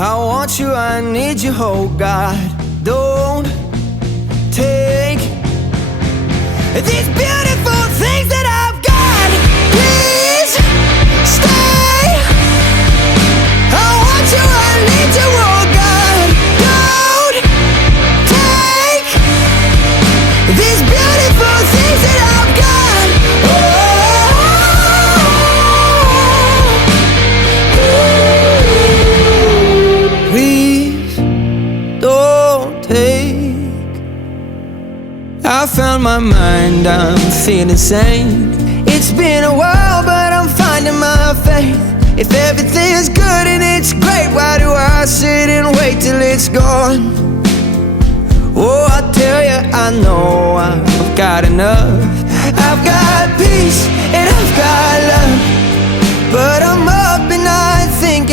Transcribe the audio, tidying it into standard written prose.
I want you, I need you, oh God. Don't take these beautiful things that I've got. Please stay. I want you, I need you, oh God. Don't take these beautiful things that I've got. Please don't take. I found my mind, I'm feeling sane. It's been a while, but I'm finding my faith. If everything's good and it's great, why do I sit and wait till it's gone? Oh, I tell you, I know I've got enough. I've got